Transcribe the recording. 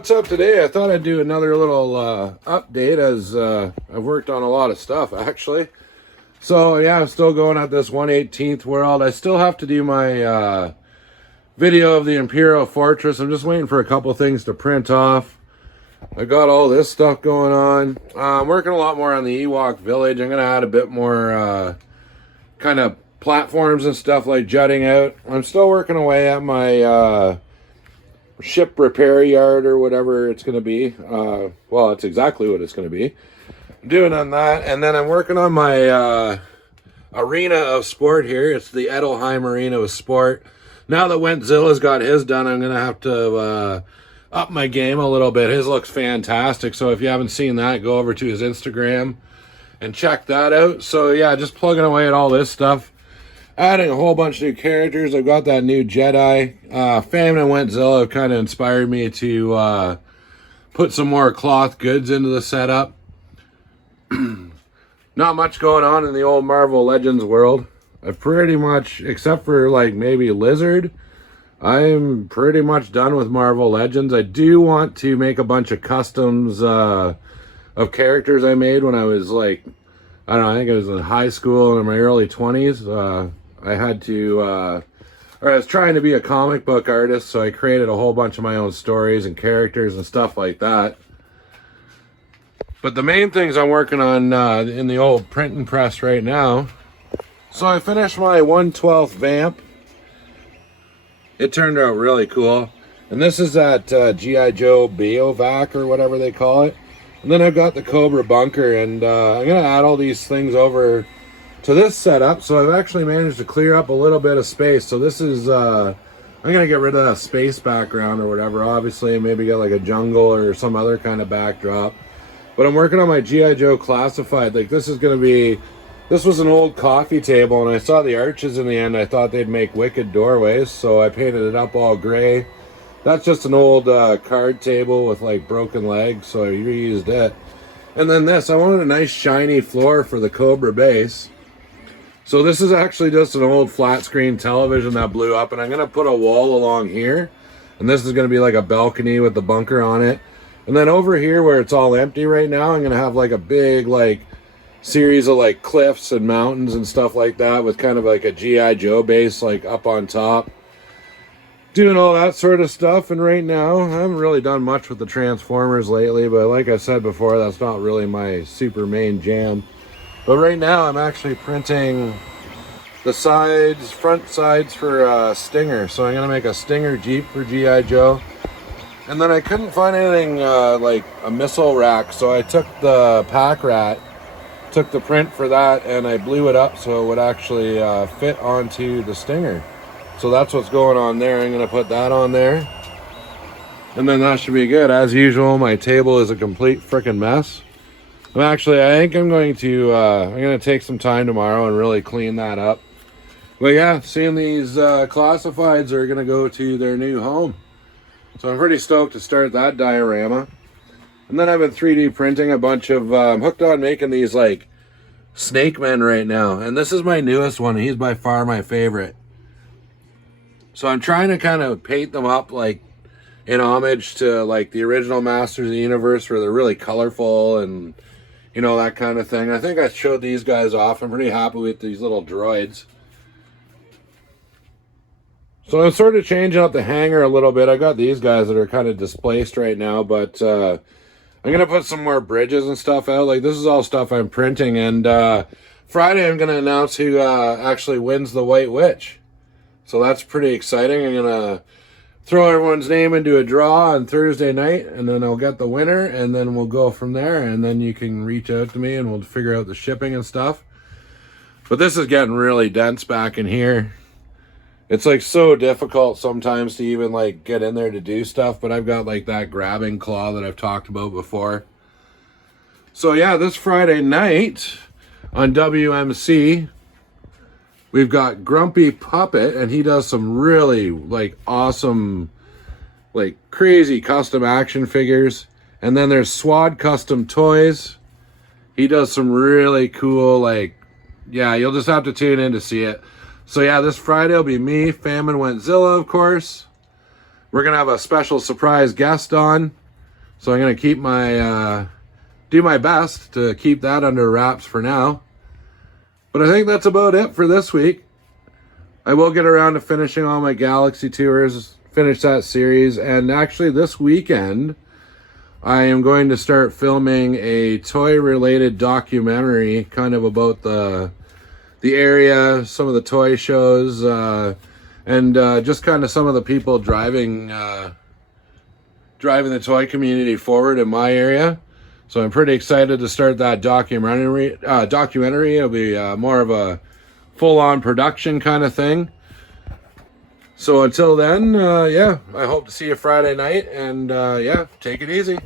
What's up today? I thought I'd do another little update as I've worked on a lot of stuff actually. So yeah, I'm still going at this 1/18th world. I still have to do my video of the Imperial Fortress. I'm just waiting for a couple things to print off. I got all this stuff going on. I'm working a lot more on the Ewok Village. I'm going to add a bit more kind of platforms and stuff like jutting out. I'm still working away at my ship repair yard or whatever it's going to be. Well, it's exactly what it's going to be. I'm doing on that, and then I'm working on my arena of sport here. It's the Edelheim Arena of Sport. Now that Wentzilla's got his done, I'm going to have to up my game a little bit. His looks fantastic, so if you haven't seen that, go over to his Instagram and check that out. So yeah, just plugging away at all this stuff. Adding a whole bunch of new characters. I've got that new Jedi. Famine and Wentzilla have kind of inspired me to put some more cloth goods into the setup. Not much going on in the old Marvel Legends world. I've pretty much, except for like maybe Lizard, I'm pretty much done with Marvel Legends. I do want to make a bunch of customs of characters I made when I was like, I don't know, I think it was in high school in my early 20s. I had to, or I was trying to be a comic book artist, so I created a whole bunch of my own stories and characters and stuff like that. But the main things I'm working on in the old printing press right now. So I finished my 1/12 Vamp. It turned out really cool. And this is that G.I. Joe Bayovac or whatever they call it. And then I've got the Cobra Bunker, and I'm going to add all these things over to this setup. So I've actually managed to clear up a little bit of space. So this is, I'm going to get rid of that space background or whatever. Obviously, maybe get like a jungle or some other kind of backdrop. But I'm working on my G.I. Joe Classified. Like this is going to be, this was an old coffee table, and I saw the arches in the end. I thought they'd make wicked doorways, so I painted it up all gray. That's just an old card table with like broken legs, so I reused it. And then this, I wanted a nice shiny floor for the Cobra base. So this is actually just an old flat screen television that blew up, and I'm going to put a wall along here. And this is going to be like a balcony with the bunker on it. And then over here where it's all empty right now, I'm going to have like a big like series of like cliffs and mountains and stuff like that with kind of like a G.I. Joe base like up on top. Doing all that sort of stuff. And right now, I haven't really done much with the Transformers lately, but like I said before, that's not really my super main jam. But right now, I'm actually printing the sides, front sides for Stinger. So I'm going to make a Stinger Jeep for G.I. Joe. And then I couldn't find anything like a missile rack, so I took the Pack Rat, took the print for that, and I blew it up so it would actually fit onto the Stinger. So that's what's going on there. I'm going to put that on there. And then that should be good. As usual, my table is a complete freaking mess. I think I'm going to take some time tomorrow and really clean that up. But yeah, seeing these classifieds are going to go to their new home. So I'm pretty stoked to start that diorama. And then I've been 3D printing a bunch of, I'm hooked on making these like Snake Men right now. And this is my newest one. He's by far my favorite. So I'm trying to kind of paint them up like in homage to like the original Masters of the Universe, where they're really colorful and, you know, that kind of thing. I think I showed these guys off. I'm pretty happy with these little droids. So I'm sort of changing up the hanger a little bit. I got these guys that are kind of displaced right now, but I'm going to put some more bridges and stuff out. Like this is all stuff I'm printing, and Friday I'm going to announce who actually wins the White Witch. So that's pretty exciting. I'm going to throw everyone's name into a draw on Thursday night, and then I'll get the winner, and then we'll go from there, and then you can reach out to me, and we'll figure out the shipping and stuff. But this is getting really dense back in here. It's like so difficult sometimes to even like get in there to do stuff, but I've got like that grabbing claw that I've talked about before. So yeah, this Friday night on WMC, we've got Grumpy Puppet, and he does some really like awesome, like crazy custom action figures. And then there's Swad Custom Toys. He does some really cool, like, yeah, you'll just have to tune in to see it. So yeah, this Friday will be me, Famine Wentzilla, of course. We're going to have a special surprise guest on. So I'm going to keep my, do my best to keep that under wraps for now. But I think that's about it for this week. I will get around to finishing all my Galaxy tours, finish that series, and actually this weekend I am going to start filming a toy-related documentary kind of about the area, some of the toy shows, and just kind of some of the people driving the toy community forward in my area. So I'm pretty excited to start that documentary. It'll be more of a full-on production kind of thing. So until then, yeah, I hope to see you Friday night, and yeah, take it easy.